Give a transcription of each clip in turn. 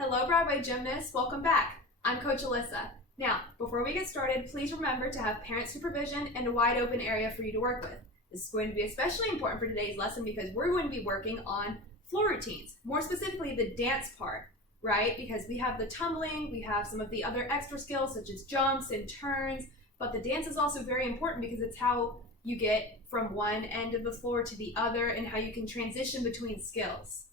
Hello Broadway gymnasts, welcome back. I'm Coach Alyssa. Now, before we get started, please remember to have parent supervision and a wide open area for you to work with. This is going to be especially important for today's lesson because we're going to be working on floor routines, more specifically the dance part, right? Because we have the tumbling, we have some of the other extra skills such as jumps and turns, but the dance is also very important because it's how you get from one end of the floor to the other and how you can transition between skills.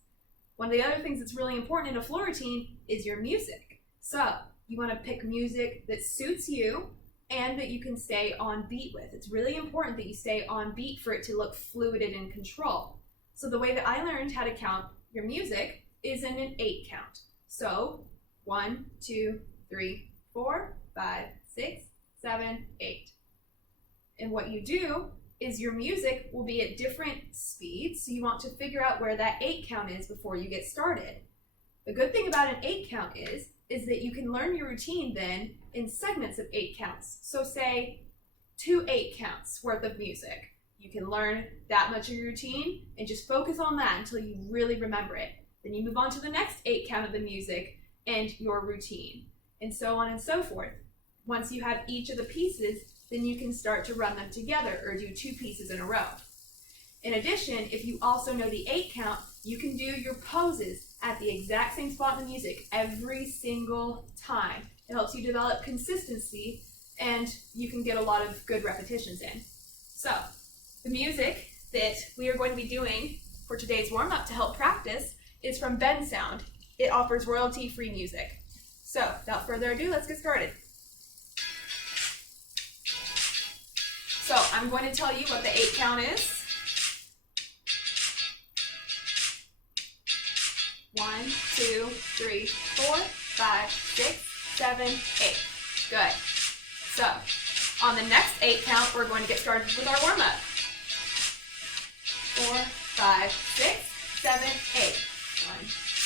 One of the other things that's really important in a floor routine is your music. So you want to pick music that suits you and that you can stay on beat with. It's really important that you stay on beat for it to look fluid and in control. So the way that I learned how to count your music is in an 8 count. So 1, 2, 3, 4, 5, 6, 7, 8. And what you do is your music will be at different speeds, so you want to figure out where that 8 count is before you get started. The good thing about an 8 count is that you can learn your routine then in segments of 8 counts. So say 2 8 counts worth of music. You can learn that much of your routine and just focus on that until you really remember it. Then you move on to the next 8 count of the music and your routine, and so on and so forth. Once you have each of the pieces, then you can start to run them together or do 2 pieces in a row. In addition, if you also know the 8 count, you can do your poses at the exact same spot in the music every single time. It helps you develop consistency and you can get a lot of good repetitions in. So, the music that we are going to be doing for today's warm-up to help practice is from Ben Sound. It offers royalty-free music. So, without further ado, let's get started. So I'm going to tell you what the 8 count is. 1, 2, 3, 4, 5, 6, 7, 8. Good. So on the next 8 count, we're going to get started with our warm-up. 4, 5, 6, 7, 8.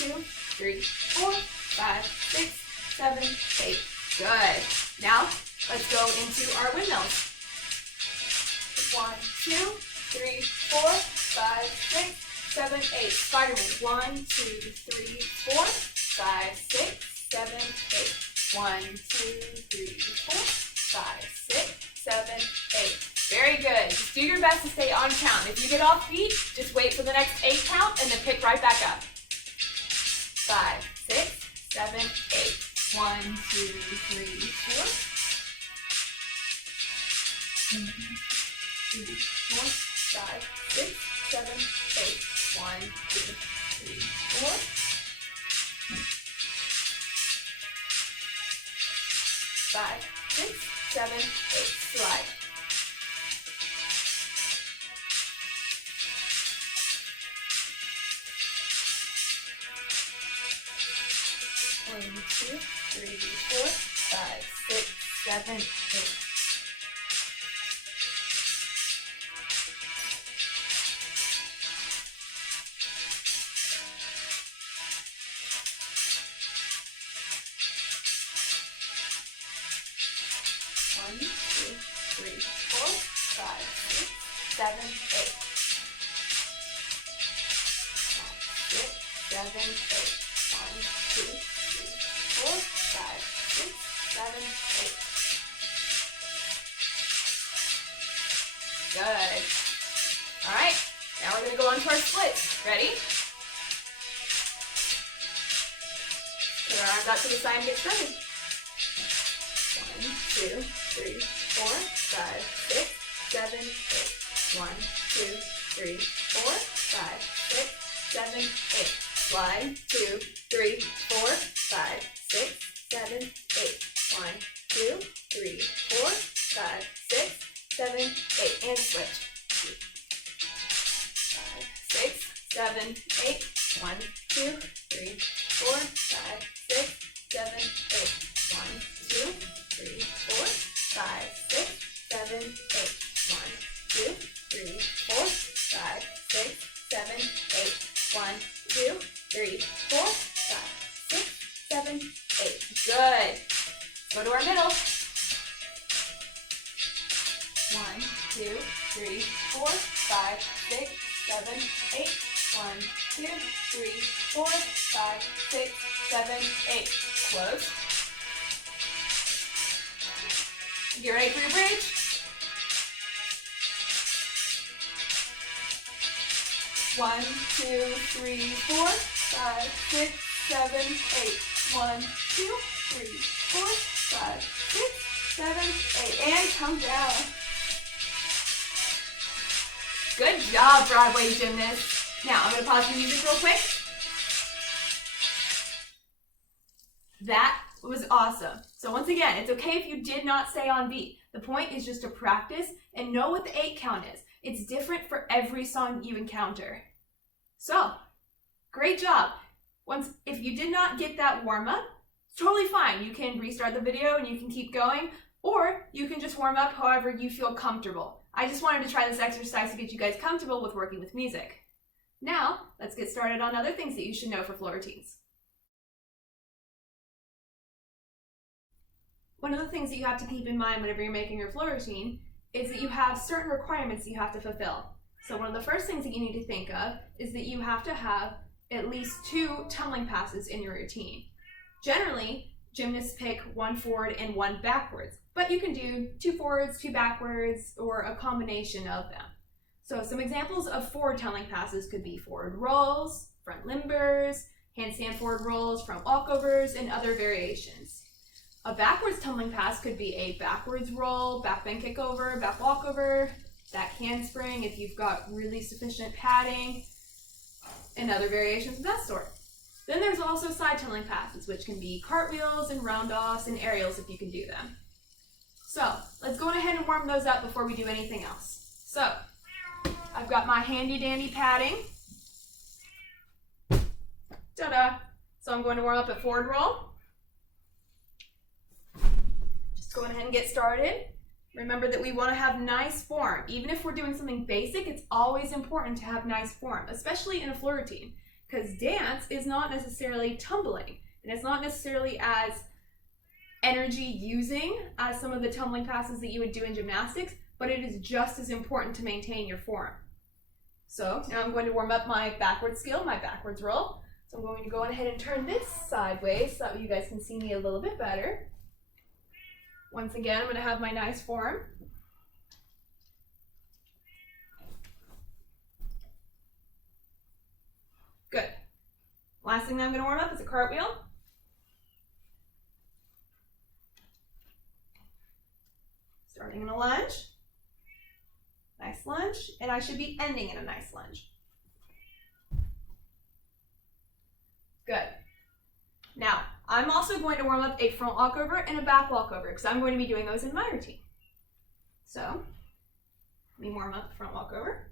1, 2, 3, 4, 5, 6, 7, 8. Good. Now let's go into our windmills. 1, 2, 3, 4, 5, 6, 7, 8. Spider-Man. 1, 2, 3, 4, 5, 6, 7, 8. 1, 2, 3, 4, 5, 6, 7, 8. Very good. Just do your best to stay on count. If you get off beat, just wait for the next 8 count and then pick right back up. 5, 6, 7, 8. 1, 2, 3, 4. 2, 4, 5, 6, 7, 8. 1, 2, 3, 4. 5, 6, 7, 8. Slide. 1, 2, 3, 4, 5, 6, 7, 8. 1, 2, 3, 4, 5, 6, 7, 8. 6, 7, 8. 1, 2, 3, 4, 5, 6, 7, 8. Good. All right. Now we're going to go on to our splits. Ready? Put our arms out to the side and get started. 1, 2, 3, 4, 5, 6, 7, 8. 1, 2, 3, 4, 5, 6, 7, 8. Slide. 2, 3, 4, 5, 6, 7, 8. 1, 2, 3, 4, 5, 6, 7, 8. And switch. 5, 6, 7, 8. 1, 2, 3, 4, 5, 6, 7, 8. 1, 2, 3, 4, 5, 6, 7, 8. 1, 2, 3, 4, 5, 6, 7, 8. 1, 2, 3, 4, 5, 6, 7, 8. Good. Go to our middle. 1, 2, 3, 4, 5, 6, 7, 8. 1, 2, 3, 4, 5, 6, 7, 8. Close. Get ready for your bridge. 1, 2, 3, 4, 5, 6, 7, 8. 1, 2, 3, 4, 5, 6, 7, 8. And come down. Good job, Broadway gymnasts. Now, I'm going to pause the music real quick. That was awesome. So once again, it's okay if you did not stay on beat. The point is just to practice and know what the 8 count is. It's different for every song you encounter. So, great job. If you did not get that warm-up, it's totally fine. You can restart the video and you can keep going, or you can just warm up however you feel comfortable. I just wanted to try this exercise to get you guys comfortable with working with music. Now, let's get started on other things that you should know for floor routines. One of the things that you have to keep in mind whenever you're making your floor routine is that you have certain requirements that you have to fulfill. So one of the first things that you need to think of is that you have to have at least 2 tumbling passes in your routine. Generally, gymnasts pick 1 forward and 1 backwards, but you can do 2 forwards, 2 backwards, or a combination of them. So some examples of forward tumbling passes could be forward rolls, front limbers, handstand forward rolls, front walkovers, and other variations. A backwards tumbling pass could be a backwards roll, back bend kickover, back walkover, back handspring if you've got really sufficient padding, and other variations of that sort. Then there's also side tumbling passes, which can be cartwheels and round-offs and aerials if you can do them. So let's go ahead and warm those up before we do anything else. So I've got my handy-dandy padding. Ta-da! So I'm going to warm up at forward roll. Just go ahead and get started. Remember that we want to have nice form. Even if we're doing something basic, it's always important to have nice form, especially in a floor routine, because dance is not necessarily tumbling, and it's not necessarily as energy using as some of the tumbling passes that you would do in gymnastics, but it is just as important to maintain your form. So now I'm going to warm up my backwards skill, my backwards roll. So I'm going to go ahead and turn this sideways so that you guys can see me a little bit better. Once again, I'm going to have my nice form. Good. Last thing that I'm going to warm up is a cartwheel. Starting in a lunge. Nice lunge. And I should be ending in a nice lunge. Good. Now, I'm also going to warm up a front walkover and a back walkover because I'm going to be doing those in my routine. So, let me warm up the front walkover.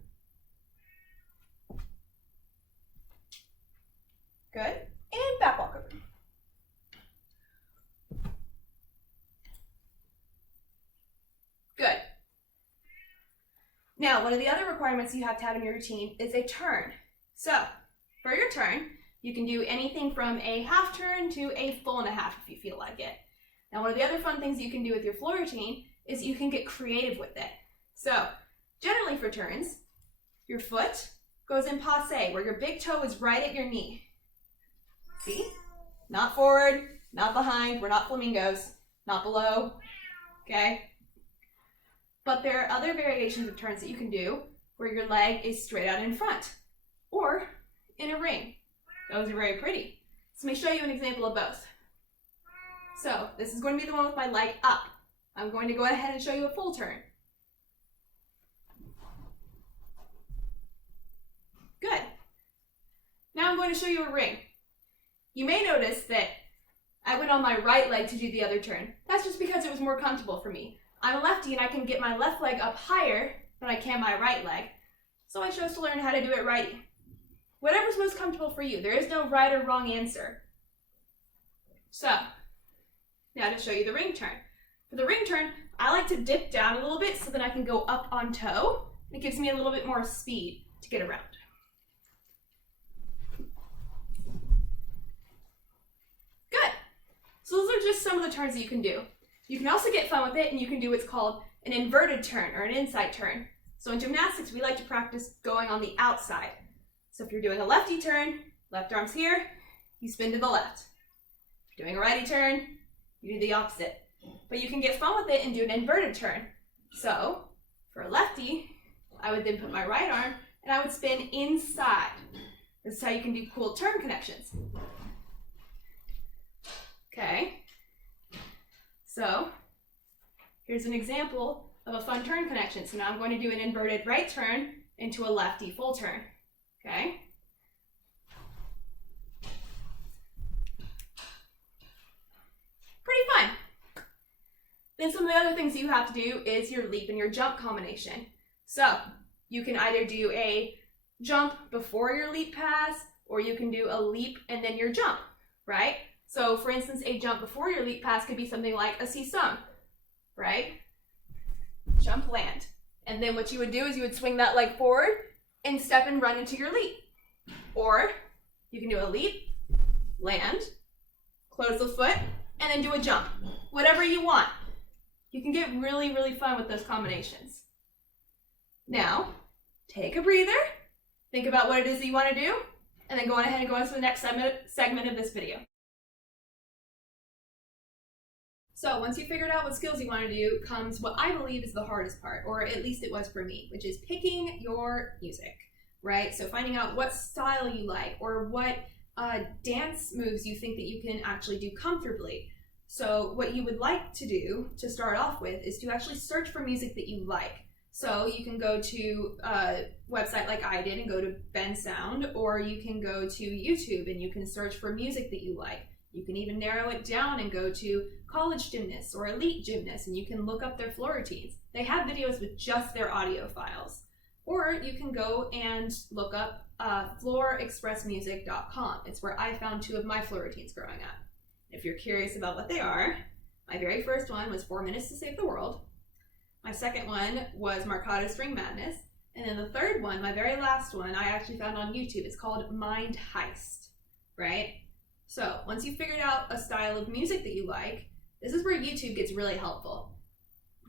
Good. And back walkover. Good. Now, one of the other requirements you have to have in your routine is a turn. So, for your turn, you can do anything from a half turn to a full and a half if you feel like it. Now, one of the other fun things you can do with your floor routine is you can get creative with it. So, generally for turns, your foot goes in passe, where your big toe is right at your knee. See? Not forward, not behind, we're not flamingos, not below, okay? But there are other variations of turns that you can do where your leg is straight out in front or in a ring. Those are very pretty. So let me show you an example of both. So this is going to be the one with my leg up. I'm going to go ahead and show you a full turn. Good. Now I'm going to show you a ring. You may notice that I went on my right leg to do the other turn. That's just because it was more comfortable for me. I'm a lefty and I can get my left leg up higher than I can my right leg. So I chose to learn how to do it righty. Whatever's most comfortable for you. There is no right or wrong answer. So, now to show you the ring turn. For the ring turn, I like to dip down a little bit so that I can go up on toe. It gives me a little bit more speed to get around. Good. So those are just some of the turns that you can do. You can also get fun with it and you can do what's called an inverted turn or an inside turn. So in gymnastics, we like to practice going on the outside. So if you're doing a lefty turn, left arm's here, you spin to the left. If you're doing a righty turn, you do the opposite. But you can get fun with it and do an inverted turn. So for a lefty, I would then put my right arm and I would spin inside. This is how you can do cool turn connections. Okay, so here's an example of a fun turn connection. So now I'm going to do an inverted right turn into a lefty full turn. Okay. Pretty fun. Then some of the other things that you have to do is your leap and your jump combination. So you can either do a jump before your leap pass, or you can do a leap and then your jump, right? So for instance, a jump before your leap pass could be something like a see-sum, right? Jump, land. And then what you would do is you would swing that leg forward and step and run into your leap. Or you can do a leap, land, close the foot, and then do a jump. Whatever you want. You can get really, really fun with those combinations. Now, take a breather, think about what it is that you want to do, and then go on ahead and go on to the next segment of this video. So once you've figured out what skills you want to do, comes what I believe is the hardest part, or at least it was for me, which is picking your music, right? So finding out what style you like, or what dance moves you think that you can actually do comfortably. So what you would like to do to start off with is to actually search for music that you like. So you can go to a website like I did and go to Ben Sound, or you can go to YouTube and you can search for music that you like. You can even narrow it down and go to college gymnasts or elite gymnasts, and you can look up their floor routines. They have videos with just their audio files. Or you can go and look up floorexpressmusic.com. It's where I found 2 of my floor routines growing up. If you're curious about what they are, my very first one was 4 Minutes to Save the World. My second one was Marcato String Madness. And then the third one, my very last one, I actually found on YouTube. It's called Mind Heist, right? So once you've figured out a style of music that you like, this is where YouTube gets really helpful.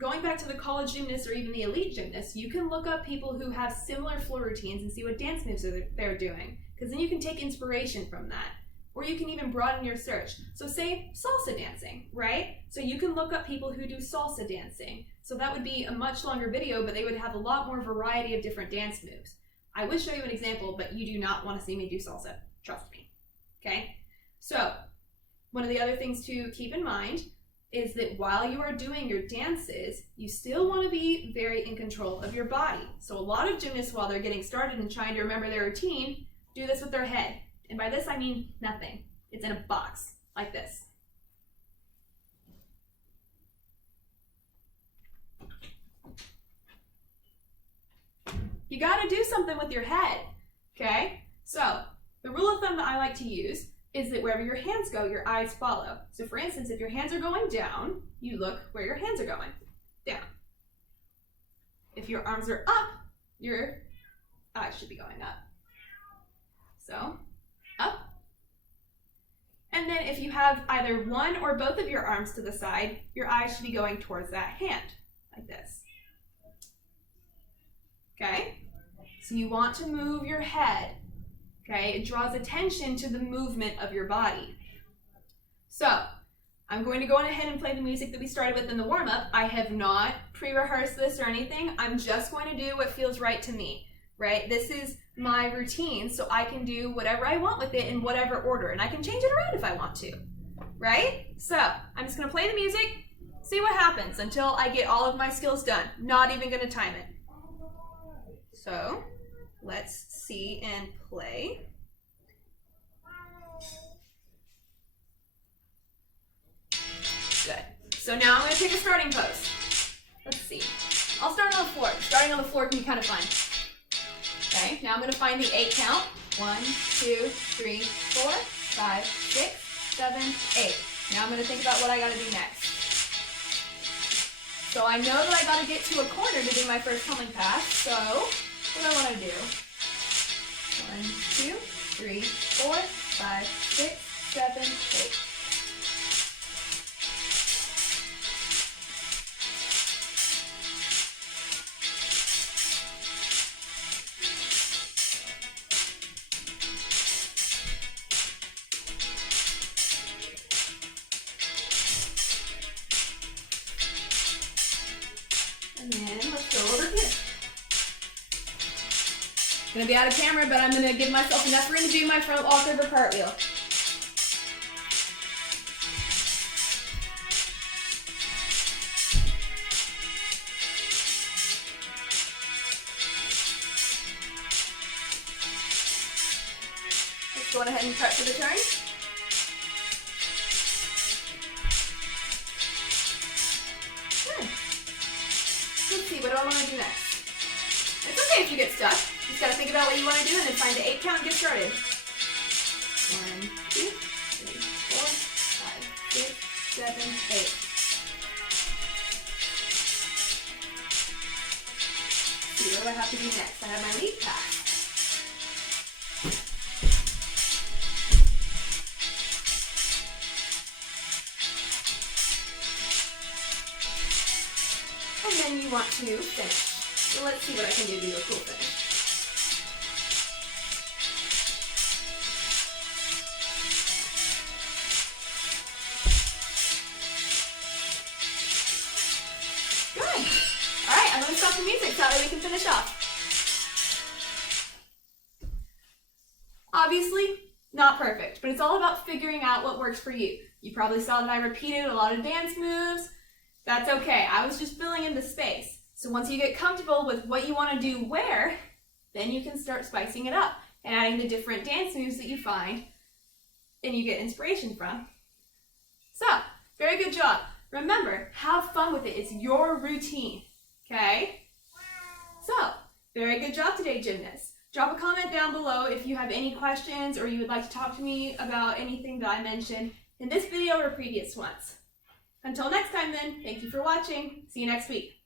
Going back to the college gymnasts or even the elite gymnasts, you can look up people who have similar floor routines and see what dance moves they're doing, because then you can take inspiration from that. Or you can even broaden your search. So say salsa dancing, right? So you can look up people who do salsa dancing. So that would be a much longer video, but they would have a lot more variety of different dance moves. I would show you an example, but you do not want to see me do salsa. Trust me, okay? So one of the other things to keep in mind is that while you are doing your dances, you still want to be very in control of your body. So a lot of gymnasts, while they're getting started and trying to remember their routine, do this with their head. And by this, I mean nothing. It's in a box, like this. You gotta do something with your head, okay? So the rule of thumb that I like to use is that wherever your hands go, your eyes follow. So for instance, if your hands are going down, you look where your hands are going, down. If your arms are up, your eyes should be going up. So, up. And then if you have either one or both of your arms to the side, your eyes should be going towards that hand, like this. Okay? So you want to move your head. Okay, it draws attention to the movement of your body. So, I'm going to go on ahead and play the music that we started with in the warm-up. I have not pre-rehearsed this or anything. I'm just going to do what feels right to me, right? This is my routine, so I can do whatever I want with it in whatever order, and I can change it around if I want to, right? So, I'm just going to play the music, see what happens until I get all of my skills done. Not even going to time it. So, let's see and play. Good. So now I'm going to take a starting pose. Let's see. I'll start on the floor. Starting on the floor can be kind of fun. Okay, now I'm going to find the 8 count. 1, 2, 3, 4, 5, 6, 7, 8. Now I'm going to think about what I got to do next. So I know that I got to get to a corner to do my first tumbling pass. So what do I want to do? 1, 2, 3, 4, 5, 6, 7, 8. gonna be out of camera, but I'm gonna give myself enough room to do my front walk over cartwheel. Let's go ahead and cut for the turn. Let's see, what do I want to do next? It's okay if you get stuck. Just gotta think about what you want to do and then find the 8 count and get started. 1, 2, 3, 4, 5, 6, 7, 8. See, what do I have to do next? I have my lead pass. And then you want to finish. So let's see what I can do to do a cool finish. Good. All right, I'm going to stop the music so that way we can finish off. Obviously, not perfect, but it's all about figuring out what works for you. You probably saw that I repeated a lot of dance moves. That's okay. I was just filling in the space. So once you get comfortable with what you want to do where, then you can start spicing it up and adding the different dance moves that you find and you get inspiration from. So, very good job. Remember, have fun with it. It's your routine, okay? So, very good job today, gymnasts. Drop a comment down below if you have any questions or you would like to talk to me about anything that I mentioned in this video or previous ones. Until next time then, thank you for watching. See you next week.